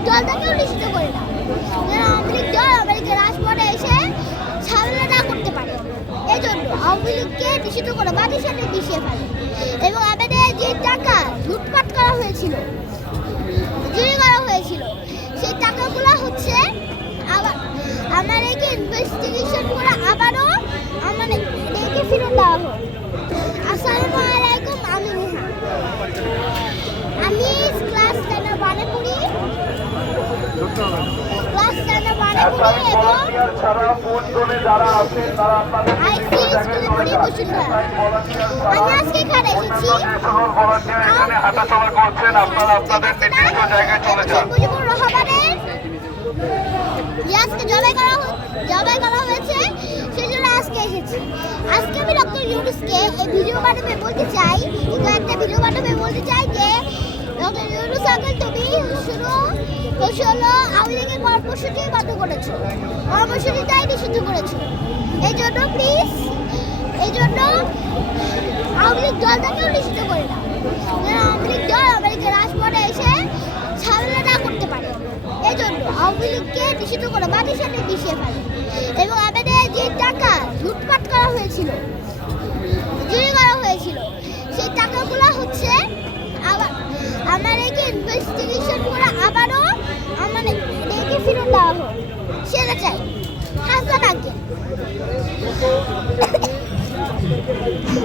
লীগ দলটাকেও নিষিদ্ধ করে না যেন আওয়ামী লীগ রাজপথে এসে ঝামেলা না করতে পারে। এই জন্য আওয়ামী লীগকে নিষিদ্ধ করে বাদের সাথে মিশিয়ে ফেলে। এবং আমাদের যে টাকা লুটপাট করা হয়েছিল, চুরি করা হয়েছিল, সেই টাকাগুলো হচ্ছে আবার আমার একে ইনভেস্টিগেশন করে আবারও আমার একে ফেরত দেওয়া হোক পড়ি এবং ছাড়া ফোন করে যারা আছেন তারা আপনাদের ভলান্টিয়ার এখানে হাঁটাচলা করছেন আপনারা আপনাদের নির্দিষ্ট জায়গায় চলে যান। মুজিবুর জবাই করা জবাই করা হয়েছে সেই আজকে এসেছি। আজকে আমি ডক্টর ইউনুসকে এই ভিডিও মাধ্যমে বলতে চাই একটা ভিডিও মাধ্যমে বলতে চাই যে ডক্টর ইউনুস আঙ্কেল তুমি শুরু হলো আওয়ামী লীগের কর্মসূচি বন্ধ করেছ। কর্মসূচিটাই নিষিদ্ধ করেছ। এই জন্য প্লিজ এই জন্য আওয়ামী লীগ দলটাকেও নিষিদ্ধ করে না যেন আওয়ামী লীগ দল আমাদেরকে রাজপথে এসে ঝামেলা না করতে পারে। এই জন্য আওয়ামী লীগকে নিষিদ্ধ করে বাদের সাথে মিশিয়ে ফেলে। এবং আমাদের যে টাকা লুটপাট করা হয়েছিল, চুরি করা হয়েছিল, সেই টাকাগুলো হচ্ছে আবার আমার একে ইনভেস্টিগেশন করে হোক সেটা চাই। হাসান আঙ্কেল।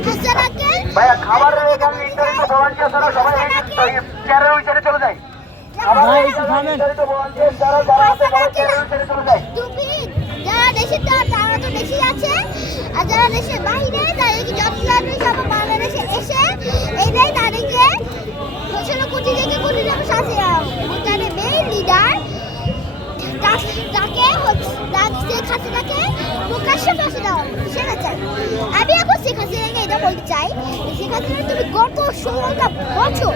হাসান আঙ্কেল। ভাইয়া খাবারের এখানে নির্ধারিত ভলান্টিয়ার সবাই চেয়ারের ওই সাইডে চলে যায়। ভাই, একটু থামেন। নির্ধারিত volunteer যারা যারা আছে সবাই চেয়ারের ওই সাইডে চলে যায়। তুমি যারা দেশে তারা তো দেশে আছে। আর যারা দেশের বাইরে তাদেরকে যত সব বাংলাদেশে এসে এইটাই তাদেরকে থেকে কোটি টাকা শাস্তি দেওয়া হবে। এবং তাদের মেইন লিডার তাকে হচ্ছে তাকে শেখ হাসিনাকে প্রকাশ্যে ফাঁসি দেওয়া। সেটা চাই আমি এখন শেখ হাসিনাকে এটা বলতে চাই যে শেখ হাসিনা, তুমি গত ষোলোটা বছর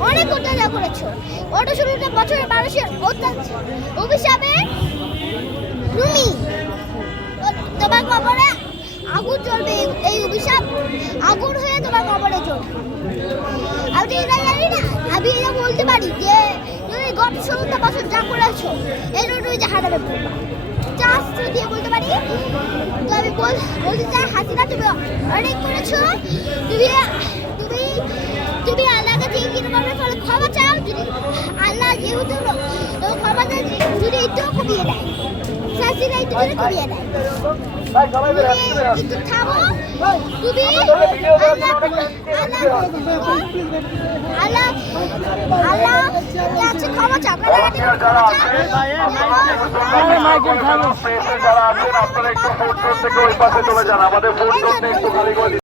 অনেক অত্যাচার করেছ। গত ষোলোটা বছরের মানুষের অত্যাচার। অভিশাপে তুমি তোমার কবরে আগুন জ্বলবে, এই- অভিশাপ আগুন হয়ে তোমার কবরে জ্বলবে। আমি এটা জানি না। আমি এটা বলতে পারি যে তুমি গত ষোলোটা বছর যা করেছ এই জন্য তুমি জাহানামে পড়বা। জাস্ট দিয়ে বলতে পারি তো আমি বল- বলতে চাই হাসিনা তুমি অনেক করেছ তুমি তুমি তুমি আল্লাহকে থেকে কি তোমার ফলে ক্ষমা চাও যদি আল্লাহ যেহেতু ক্ষমা দেয় যদি একটু কমিয়ে দেয় শাস্তিটা একটু কমিয়ে দেয় ক্ষমা চাও ক্ষমা চাও যারা আছেন আপনারা একটু ফোন থেকে ওই পাশে চলে যান আমাদের ফোন একটু খালি করে।